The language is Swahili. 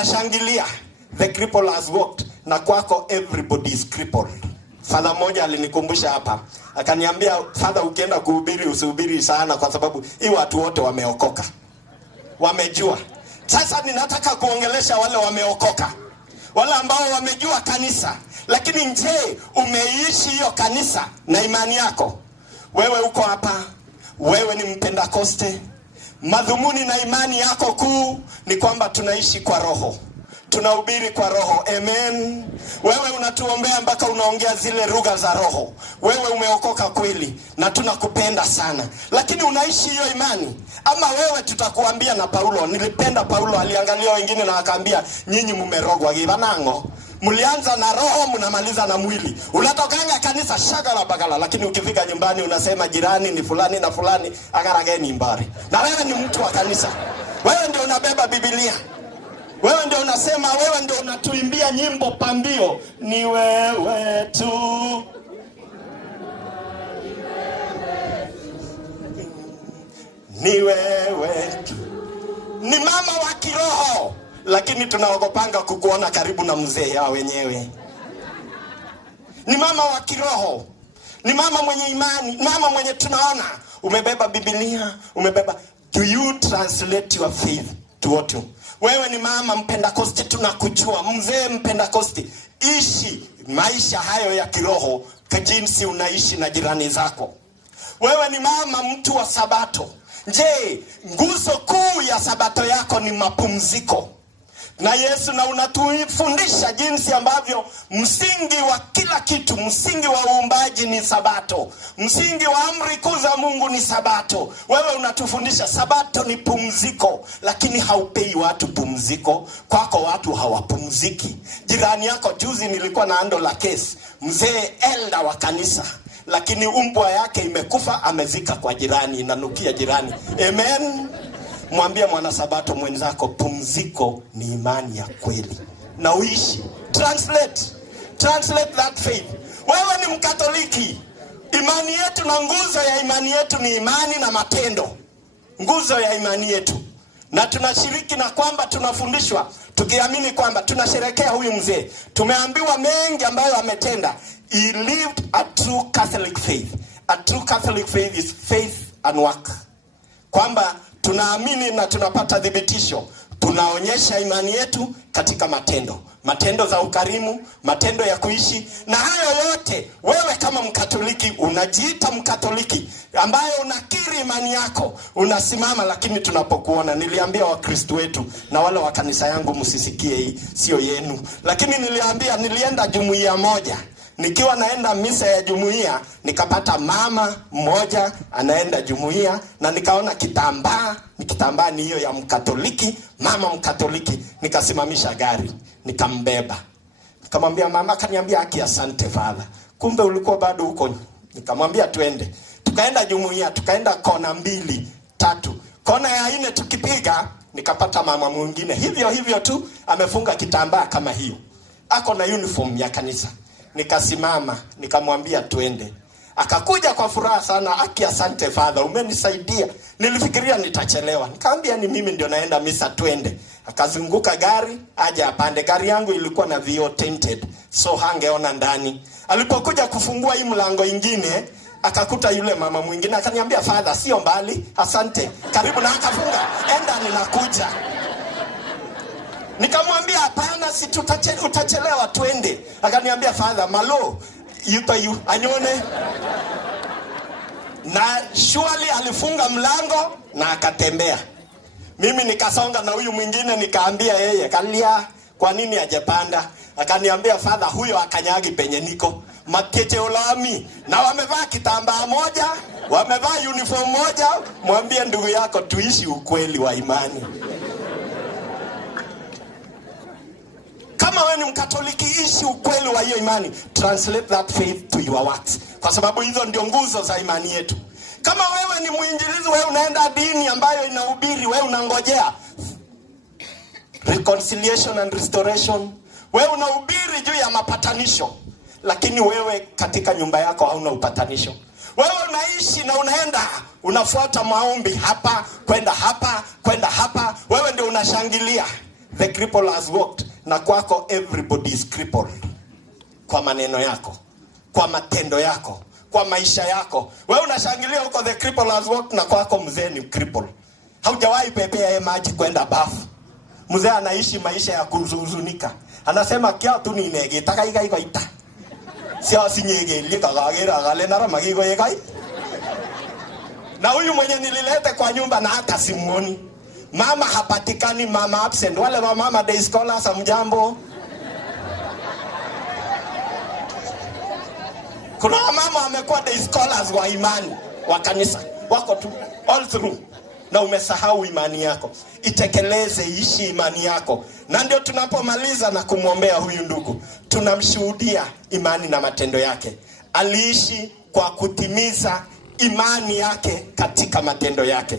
wanashangilia the cripple has walked, na kwako everybody is crippled. Father mmoja alinikumbusha hapa, akaniambia, Father, ukienda kuhubiri usihubiri sana, kwa sababu hii watu wote wameokoka, wamejua. Sasa ninataka kuongelesha wale wameokoka, wale ambao wamejua kanisa. Lakini je, umeishi hiyo kanisa na imani yako? Wewe uko hapa, wewe ni Mpentekoste, madhumuni na imani yako kuu ni kwamba tunaishi kwa roho, tunahubiri kwa roho. Amen. Wewe unatuombea mpaka unaongea zile lugha za roho. Wewe umeokoka kweli na tunakupenda sana, lakini unaishi hiyo imani? Ama wewe tutakuambia na Paulo, nilipenda Paulo, aliangalia wengine na akaambia, nyinyi mumerogwa gibanango. Mlianza na roho, mnamaliza na mwili. Unatokanga kanisa shagala bagala, lakini ukifika nyumbani unasema jirani ni fulani na fulani agarageni mbari. Na wewe ni mtu wa kanisa. Wewe ndio unabeba Biblia. Wewe ndio unasema, wewe ndio unatuimbia nyimbo pambio, ni wewe tu. Ni wewe tu. Ni mama wa kiroho, lakini tunaogopanga kukuona karibu na mzee ya wenyewe. Ni mama wa kiroho, ni mama mwenye imani, mama mwenye tunaona umebeba Biblia, umebeba. Do you translate your faith to what you? Wewe ni mama Mpentekoste, tunakujua. Mzee Mpentekoste, ishi maisha hayo ya kiroho kwa jinsi unaishi na jirani zako. Wewe ni mama mtu wa Sabato. Je, nguzo kuu ya Sabato yako ni mapumziko na Yesu, na unatufundisha jinsi ambavyo msingi wa kila kitu, msingi wa uumbaji ni Sabato, msingi wa amri kuu za Mungu ni Sabato. Wewe unatufundisha Sabato ni pumziko, lakini haupei watu pumziko. Kwako watu hawapumziki. Jirani yako, juzi nilikuwa na ando la kesi, mzee elda wa kanisa, lakini umbwa yake imekufa, amezika kwa jirani, inanukia jirani. Amen. Mwambie mwana Sabato mwenzako, pumziko ni imani ya kweli na uishi. Translate that faith. Wewe ni Mkatoliki, imani yetu na nguzo ya imani yetu ni imani na matendo. Nguzo ya imani yetu, na tunashiriki na kwamba tunafundishwa, tukiamini kwamba tunasherekea huyu mzee. Tumeambiwa mengi ambayo ametenda. He lived a true Catholic faith. A true Catholic faith is faith and work. Kwamba tunaamini na tunapata thibitisho, tunaonyesha imani yetu katika matendo, matendo za ukarimu, matendo ya kuishi. Na hayo yote, wewe kama Mkatoliki, unajiita Mkatoliki ambaye unakiri imani yako, unasimama. Lakini tunapokuona, niliambia Wakristo wetu na wale wa kanisa yangu, msisikie hii sio yenu, lakini niliambia, nilienda jumuiya moja, nikiwa naenda misa ya jumuiya, nikapata mama mmoja anaenda jumuiya, na nikaona kitambaa ni hiyo ya Mkatoliki, mama Mkatoliki. Nikasimamisha gari, nikambeba, nikamwambia mama, akaniambia, haki asante Father, kumbe ulikuwa bado huko. Nikamwambia twende, tukaenda jumuiya, tukaenda kona 2, 3, kona ya 4 tukipiga, nikapata mama mwingine hivyo tu, amefunga kitambaa kama hiyo, ako na uniform ya kanisa. Nikasimama, nikamwambia twende. Akakuja kwa furaha sana, haki asante Father, umenisaidia, nilifikiria nitachelewa. Nikamwambia ni mimi ndio naenda misa, twende. Akazunguka gari aje apande. Gari yangu ilikuwa na vioo tinted, so hangeona ndani. Alipokuja kufungua hii mlango ingine, akakuta yule mama mwingine, akaniambia, Father, sio mbali, asante, karibu. Na akafunga, enda ninakuja. Nikamwambia hapana, si utachelewa, twende. Akaniambia, Father, malo yu anyone. Na surely alifunga mlango na akatembea. Mimi nikasonga na huyu mwingine, nikaambia yeye, kalia, kwa nini hajapanda? Akaniambia, Father, huyo akanyagi penye niko, makete ulami, na wamevaa kitambaa moja, wamevaa uniform moja. Mwambie ndugu yako, tuishi ukweli wa imani. Kama wewe ni Mkatoliki, ishi ukweli wa hiyo imani. Translate that faith to your works, kwa sababu hizo ndio nguzo za imani yetu. Kama wewe ni mwinjilizi, wewe unaenda dini ambayo inahubiri, wewe unangojea reconciliation and restoration, wewe unahubiri juu ya mapatanisho, lakini wewe katika nyumba yako hauna upatanisho. Wewe unaishi na unaenda unafuata maombi hapa kwenda hapa kwenda hapa, wewe ndio unashangilia The cripple has walked. Na kwako everybody is crippled. Kwa maneno yako, kwa matendo yako, kwa maisha yako. Wewe unashangilia huko the cripple has walked, na kwako mzee ni cripple. Haujawahi pepea maji kwenda bafu. Mzee anaishi maisha ya kuhuzunika. Anasema kia tu ni nege takaikai kaita. Sio sinyege likagagera gale nara magigo yekai. Na huyu mwenye nililete kwa nyumba na hata simuoni. Mama hapatikani, mama absent. Wale mama day scholars amjambo. Kuna mama amekuwa day scholars wa imani wa kanisa. Wako tu all through. Na umesahau imani yako. Itekeleze, ishi imani yako. Na ndio tunapomaliza na kumwombea huyu ndugu, tunamshuhudia imani na matendo yake. Aliishi kwa kutimiza imani yake katika matendo yake.